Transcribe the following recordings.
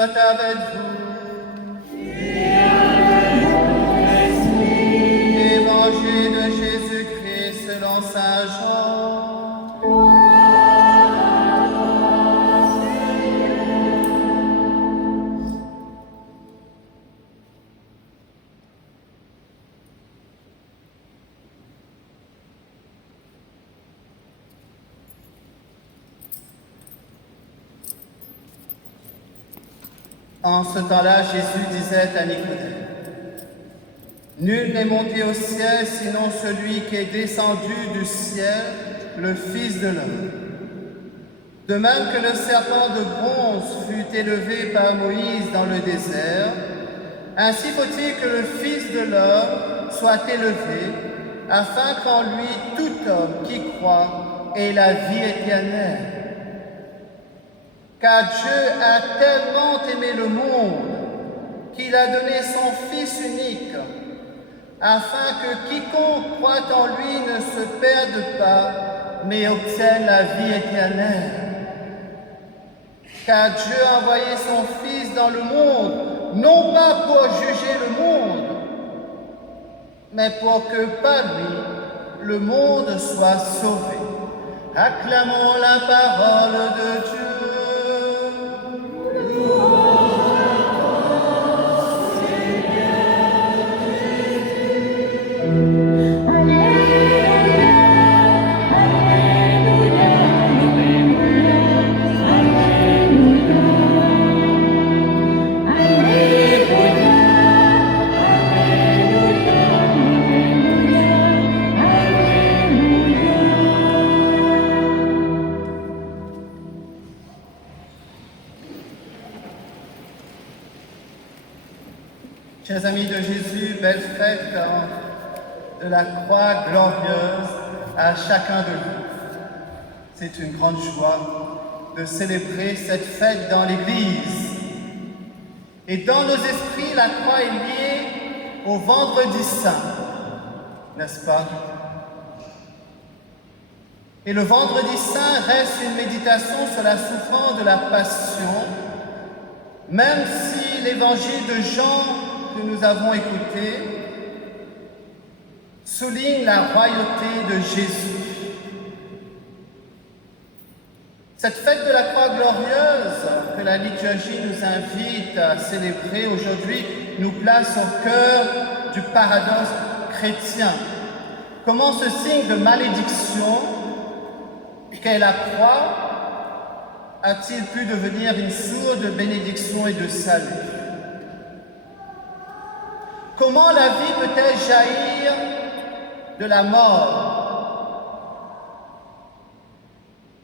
soit avec vous. Évangile de Jésus-Christ selon saint Jean. En ce temps-là, Jésus disait à Nicodème, « Nul n'est monté au ciel sinon celui qui est descendu du ciel, le Fils de l'homme. De même que le serpent de bronze fut élevé par Moïse dans le désert, ainsi faut-il que le Fils de l'homme soit élevé, afin qu'en lui tout homme qui croit ait la vie éternelle. Car Dieu a tellement aimé le monde qu'il a donné son Fils unique, afin que quiconque croit en lui ne se perde pas, mais obtienne la vie éternelle. Car Dieu a envoyé son Fils dans le monde, non pas pour juger le monde, mais pour que par lui, le monde soit sauvé. Acclamons la parole de Dieu. Chers amis de Jésus, belle fête de la croix glorieuse à chacun de vous. C'est une grande joie de célébrer cette fête dans l'Église. Et dans nos esprits, la croix est liée au vendredi saint, n'est-ce pas? Et le vendredi saint reste une méditation sur la souffrance de la passion, même si l'évangile de Jean que nous avons écouté souligne la royauté de Jésus. Cette fête de la croix glorieuse que la liturgie nous invite à célébrer aujourd'hui nous place au cœur du paradoxe chrétien. Comment ce signe de malédiction qu'est la croix a-t-il pu devenir une source de bénédiction et de salut? Comment la vie peut-elle jaillir de la mort?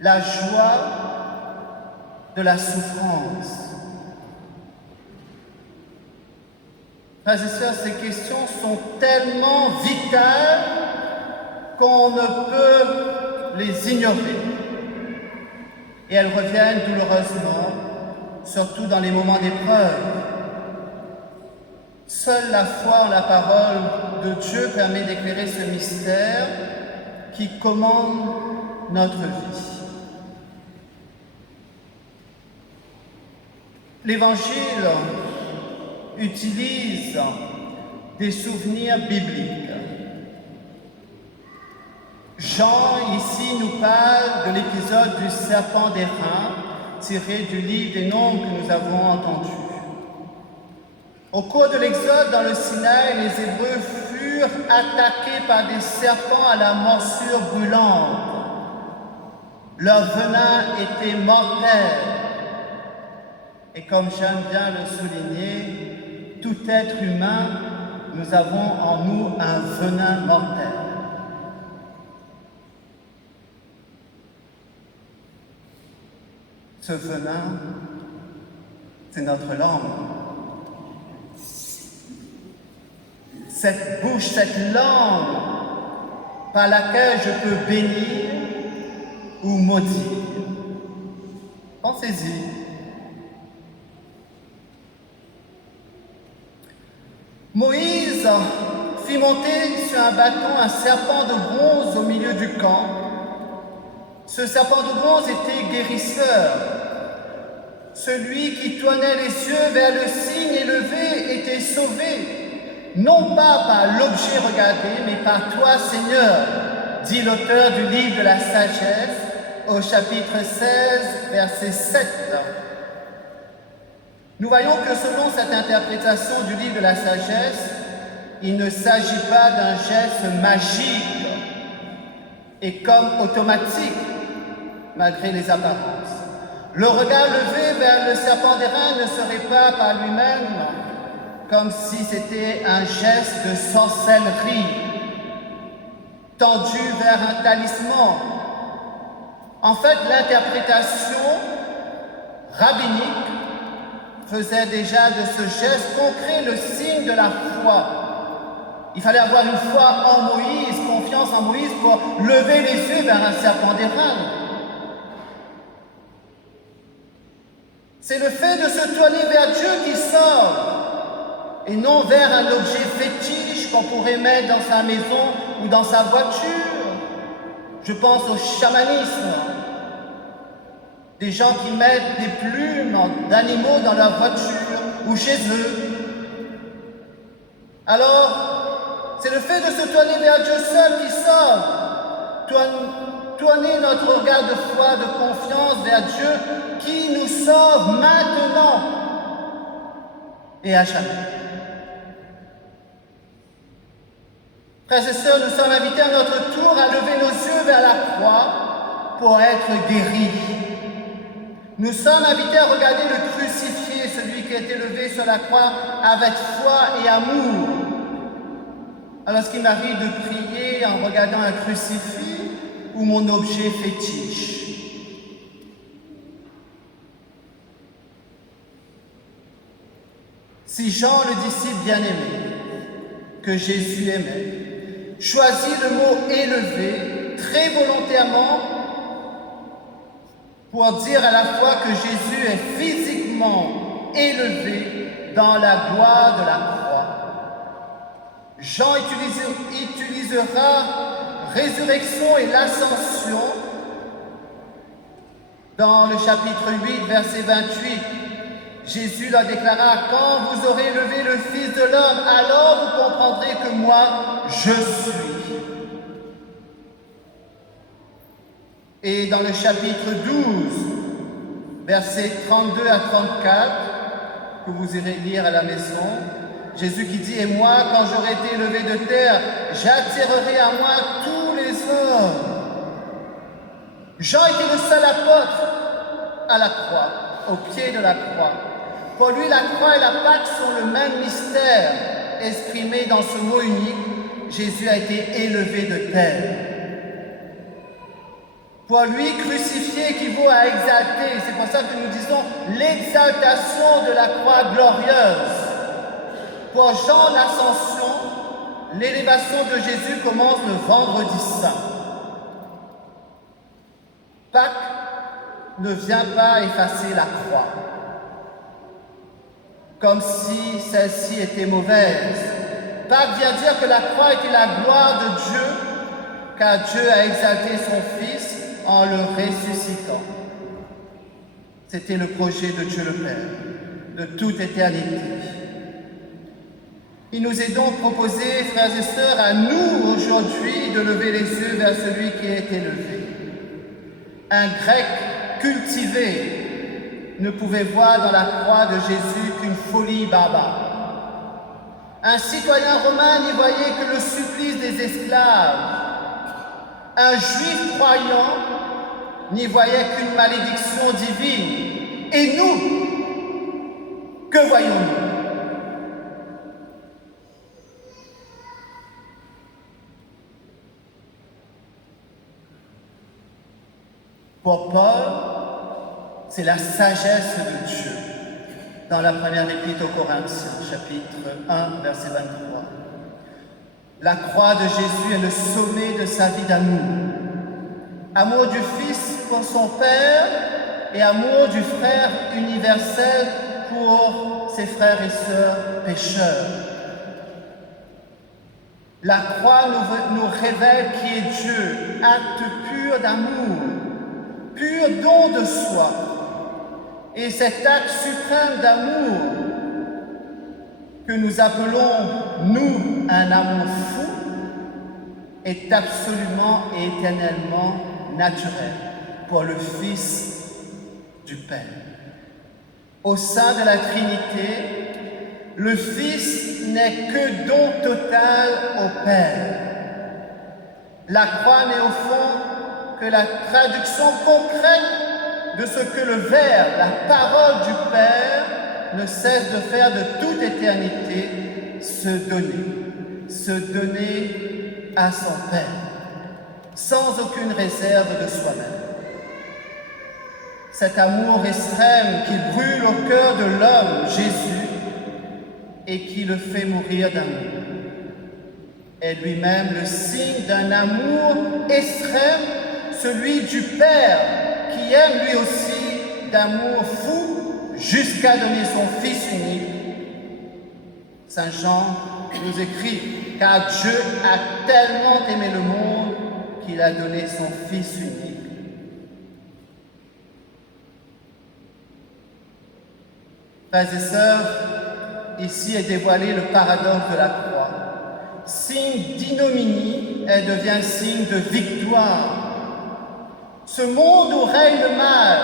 La joie de la souffrance. Frères et sœurs, ces questions sont tellement vitales qu'on ne peut les ignorer. Et elles reviennent douloureusement, surtout dans les moments d'épreuve. Seule la foi en la parole de Dieu permet d'éclairer ce mystère qui commande notre vie. L'Évangile utilise des souvenirs bibliques. Jean, ici, nous parle de l'épisode du serpent d'airain, tiré du livre des Nombres que nous avons entendu. Au cours de l'Exode dans le Sinaï, les Hébreux furent attaqués par des serpents à la morsure brûlante. Leur venin était mortel. Et comme j'aime bien le souligner, tout être humain, nous avons en nous un venin mortel. Ce venin, c'est notre langue. Cette bouche, cette langue par laquelle je peux bénir ou maudire. Pensez-y. Moïse fit monter sur un bâton un serpent de bronze au milieu du camp. Ce serpent de bronze était guérisseur. celui qui tournait les yeux vers le signe élevé était sauvé, non pas par l'objet regardé, mais par toi, Seigneur, dit l'auteur du livre de la sagesse au chapitre 16, verset 7. Nous voyons que selon cette interprétation du livre de la sagesse, il ne s'agit pas d'un geste magique et comme automatique, malgré les apparences. Le regard levé vers le serpent d'airain ne serait pas par lui-même comme si c'était un geste de sorcellerie, tendu vers un talisman. En fait, l'interprétation rabbinique faisait déjà de ce geste concret le signe de la foi. Il fallait avoir une foi en Moïse, confiance en Moïse pour lever les yeux vers un serpent d'airain. C'est le fait de se tourner vers Dieu qui sauve, et non vers un objet fétiche qu'on pourrait mettre dans sa maison ou dans sa voiture. Je pense au chamanisme. Des gens qui mettent des plumes d'animaux dans leur voiture ou chez eux. Alors, c'est le fait de se tourner vers Dieu seul qui sauve. Tourner notre regard de foi, de confiance vers Dieu qui nous sauve maintenant et à jamais. Frères et sœurs, nous sommes invités à notre tour à lever nos yeux vers la croix pour être guéris. Nous sommes invités à regarder le crucifié, celui qui a été levé sur la croix avec foi et amour. Alors, ce qui m'arrive de prier en regardant un crucifix ou mon objet fétiche. Si Jean, le disciple bien-aimé, que Jésus aimait, choisit le mot élevé très volontairement pour dire à la fois que Jésus est physiquement élevé dans la gloire de la croix. Jean utilisera résurrection et l'ascension dans le chapitre 8, verset 28. Jésus leur déclara, « Quand vous aurez levé le Fils de l'homme, alors vous comprendrez que moi, je suis. » Et dans le chapitre 12, versets 32 à 34, que vous irez lire à la maison, Jésus qui dit, « Et moi, quand j'aurai été élevé de terre, j'attirerai à moi tous les hommes. » Jean était le seul apôtre à la croix, au pied de la croix. Pour lui, la croix et la Pâque sont le même mystère, exprimé dans ce mot unique, Jésus a été élevé de terre. Pour lui, crucifié équivaut à exalter. C'est pour ça que nous disons l'exaltation de la croix glorieuse. Pour Jean, l'ascension, l'élévation de Jésus commence le vendredi saint. Pâques ne vient pas effacer la croix, comme si celle-ci était mauvaise. Pâques vient dire que la croix était la gloire de Dieu, car Dieu a exalté son Fils en le ressuscitant. C'était le projet de Dieu le Père, de toute éternité. Il nous est donc proposé, frères et sœurs, à nous aujourd'hui de lever les yeux vers celui qui a été levé. Un grec cultivé ne pouvait voir dans la croix de Jésus qu'une folie barbare. Un citoyen romain n'y voyait que le supplice des esclaves. Un juif croyant n'y voyait qu'une malédiction divine. Et nous, que voyons-nous? Pour Paul, c'est la sagesse de Dieu. Dans la première épître aux Corinthiens, chapitre 1, verset 23. La croix de Jésus est le sommet de sa vie d'amour. Amour du Fils pour son Père et amour du frère universel pour ses frères et sœurs pécheurs. La croix nous révèle qui est Dieu, acte pur d'amour, pur don de soi. Et cet acte suprême d'amour que nous appelons, nous, un amour fou, est absolument et éternellement naturel pour le Fils du Père. Au sein de la Trinité, le Fils n'est que don total au Père. La croix n'est au fond que la traduction concrète de ce que le Verbe, la parole du Père, ne cesse de faire de toute éternité, se donner à son Père, sans aucune réserve de soi-même. Cet amour extrême qui brûle au cœur de l'homme, Jésus, et qui le fait mourir d'amour, est lui-même le signe d'un amour extrême, celui du Père, qui aime lui aussi d'amour fou jusqu'à donner son Fils unique. Saint Jean nous écrit, car Dieu a tellement aimé le monde qu'il a donné son Fils unique. Frères et sœurs, ici est dévoilé le paradoxe de la croix. Signe d'ignominie, elle devient signe de victoire. Ce monde où règne le mal,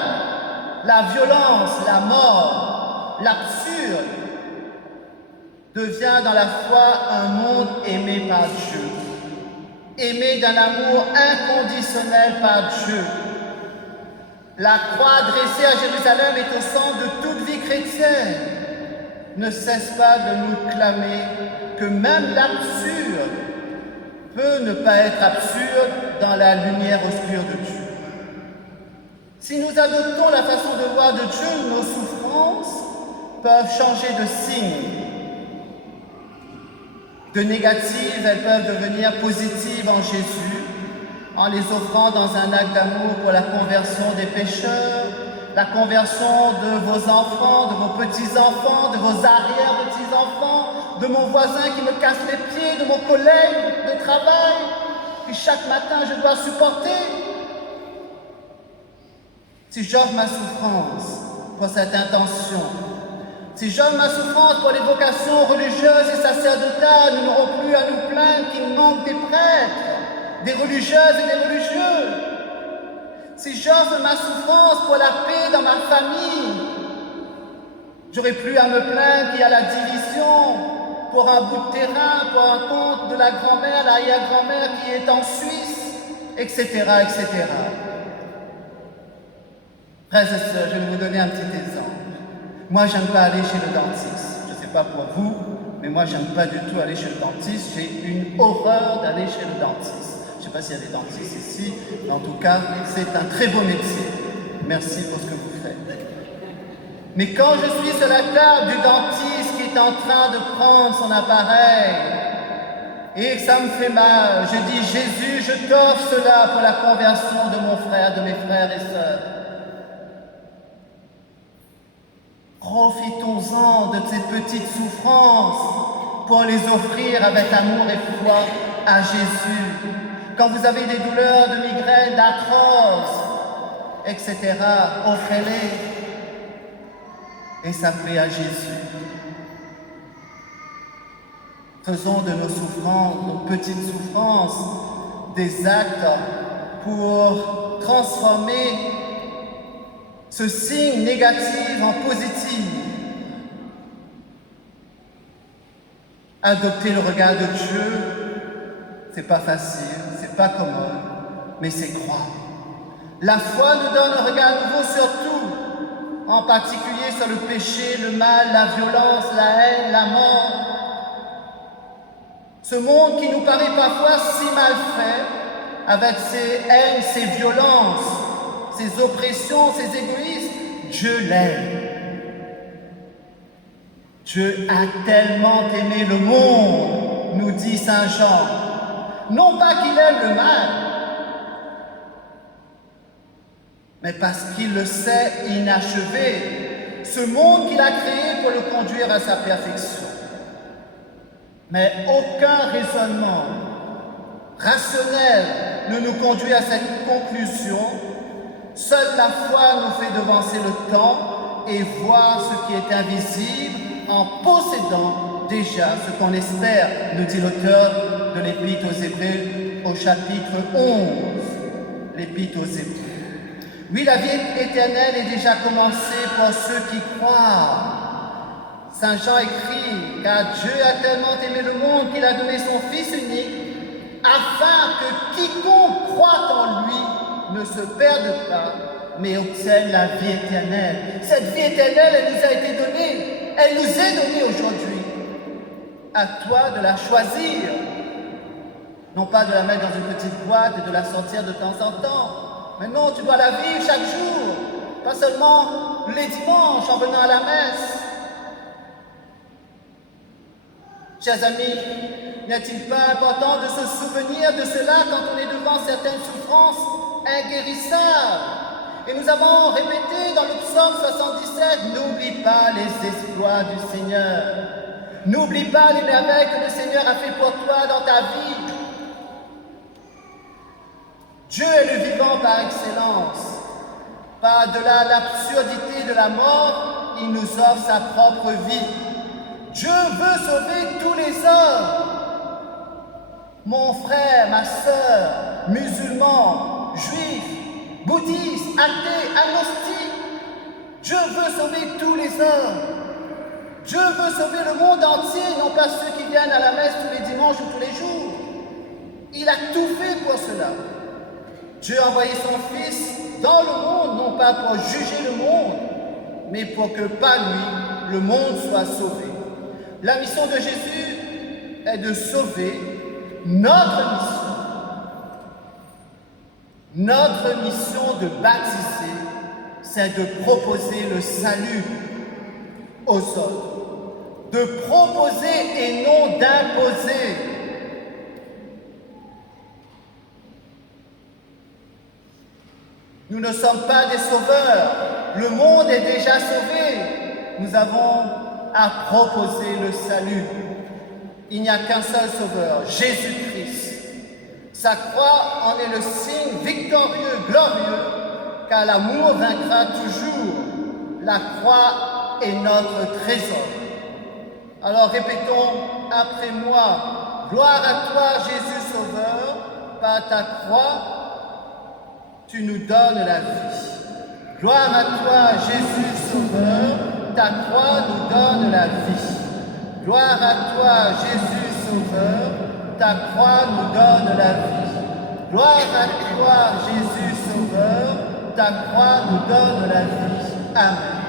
la violence, la mort, l'absurde, devient dans la foi un monde aimé par Dieu, aimé d'un amour inconditionnel par Dieu. La croix dressée à Jérusalem est au centre de toute vie chrétienne. Ne cesse pas de nous clamer que même l'absurde peut ne pas être absurde dans la lumière obscure de Dieu. Si nous adoptons la façon de voir de Dieu, nos souffrances peuvent changer de signe. De négatives, elles peuvent devenir positives en Jésus, en les offrant dans un acte d'amour pour la conversion des pécheurs, la conversion de vos enfants, de vos petits-enfants, de vos arrière-petits-enfants, de mon voisin qui me casse les pieds, de mon collègue de travail, que chaque matin je dois supporter. Si j'offre ma souffrance pour cette intention, si j'offre ma souffrance pour les vocations religieuses et sacerdotales, nous n'aurons plus à nous plaindre qu'il manque des prêtres, des religieuses et des religieux. Si j'offre ma souffrance pour la paix dans ma famille, j'aurai plus à me plaindre qu'il y a la division pour un bout de terrain, pour un compte de la grand-mère, l'arrière-grand-mère qui est en Suisse, etc., etc. Frères et sœurs, je vais vous donner un petit exemple. Moi, j'aime pas aller chez le dentiste. Je ne sais pas pour vous, mais moi, j'aime pas du tout aller chez le dentiste. J'ai une horreur d'aller chez le dentiste. Je ne sais pas s'il y a des dentistes ici, mais en tout cas, c'est un très beau métier. Merci pour ce que vous faites. Mais quand je suis sur la table du dentiste qui est en train de prendre son appareil et que ça me fait mal, je dis, Jésus, je t'offre cela pour la conversion de mon frère, de mes frères et sœurs. Profitons-en de ces petites souffrances pour les offrir avec amour et foi à Jésus. Quand vous avez des douleurs de migraine, d'arthrose, etc., offrez-les et s'appeler à Jésus. Faisons de nos souffrances, nos petites souffrances, des actes pour transformer ce signe négatif en positif. Adopter le regard de Dieu, c'est pas facile, c'est pas commode, mais c'est croire. La foi nous donne un regard nouveau sur tout, en particulier sur le péché, le mal, la violence, la haine, la mort. Ce monde qui nous paraît parfois si mal fait, avec ses haines, ses violences, ses oppressions, ses égoïsmes, Dieu l'aime. Dieu a tellement aimé le monde, nous dit Saint Jean. Non pas qu'il aime le mal, mais parce qu'il le sait inachevé, ce monde qu'il a créé pour le conduire à sa perfection. Mais aucun raisonnement rationnel ne nous conduit à cette conclusion. Seule la foi nous fait devancer le temps et voir ce qui est invisible en possédant déjà ce qu'on espère, nous dit l'auteur de l'Épître aux Hébreux au chapitre 11. L'Épître aux Hébreux. Oui, la vie éternelle est déjà commencée pour ceux qui croient. Saint Jean écrit, car Dieu a tellement aimé le monde qu'il a donné son Fils unique, afin que quiconque croit en lui ne se perde pas, mais obtienne la vie éternelle. Cette vie éternelle, elle nous a été donnée, elle nous est donnée aujourd'hui. À toi de la choisir, non pas de la mettre dans une petite boîte et de la sortir de temps en temps, mais non, tu dois la vivre chaque jour, pas seulement les dimanches en venant à la messe. Chers amis, n'est-il pas important de se souvenir de cela quand on est devant certaines souffrances inguérissables? Et nous avons répété dans le psaume 77, n'oublie pas les exploits du Seigneur. N'oublie pas les merveilles que le Seigneur a fait pour toi dans ta vie. Dieu est le vivant par excellence. Par-delà l'absurdité de la mort, il nous offre sa propre vie. Dieu veut sauver tous les hommes. Mon frère, ma sœur, musulmans, juifs, bouddhistes, athées, agnostiques. Dieu veut sauver tous les hommes. Dieu veut sauver le monde entier, non pas ceux qui viennent à la messe tous les dimanches ou tous les jours. Il a tout fait pour cela. Dieu a envoyé son Fils dans le monde, non pas pour juger le monde, mais pour que par lui, le monde soit sauvé. La mission de Jésus est de sauver notre mission. Notre mission de baptiser, c'est de proposer le salut aux autres. De proposer et non d'imposer. Nous ne sommes pas des sauveurs. Le monde est déjà sauvé. Nous avons à proposer le salut. Il n'y a qu'un seul sauveur, Jésus-Christ. Sa croix en est le signe victorieux, glorieux, car l'amour vaincra toujours. La croix est notre trésor. Alors répétons après moi, gloire à toi Jésus Sauveur, par ta croix, tu nous donnes la vie. Gloire à toi Jésus Sauveur, ta croix nous donne la vie. Gloire à toi Jésus Sauveur, ta croix nous donne la vie. Gloire à toi Jésus Sauveur, ta croix nous donne la vie. Amen.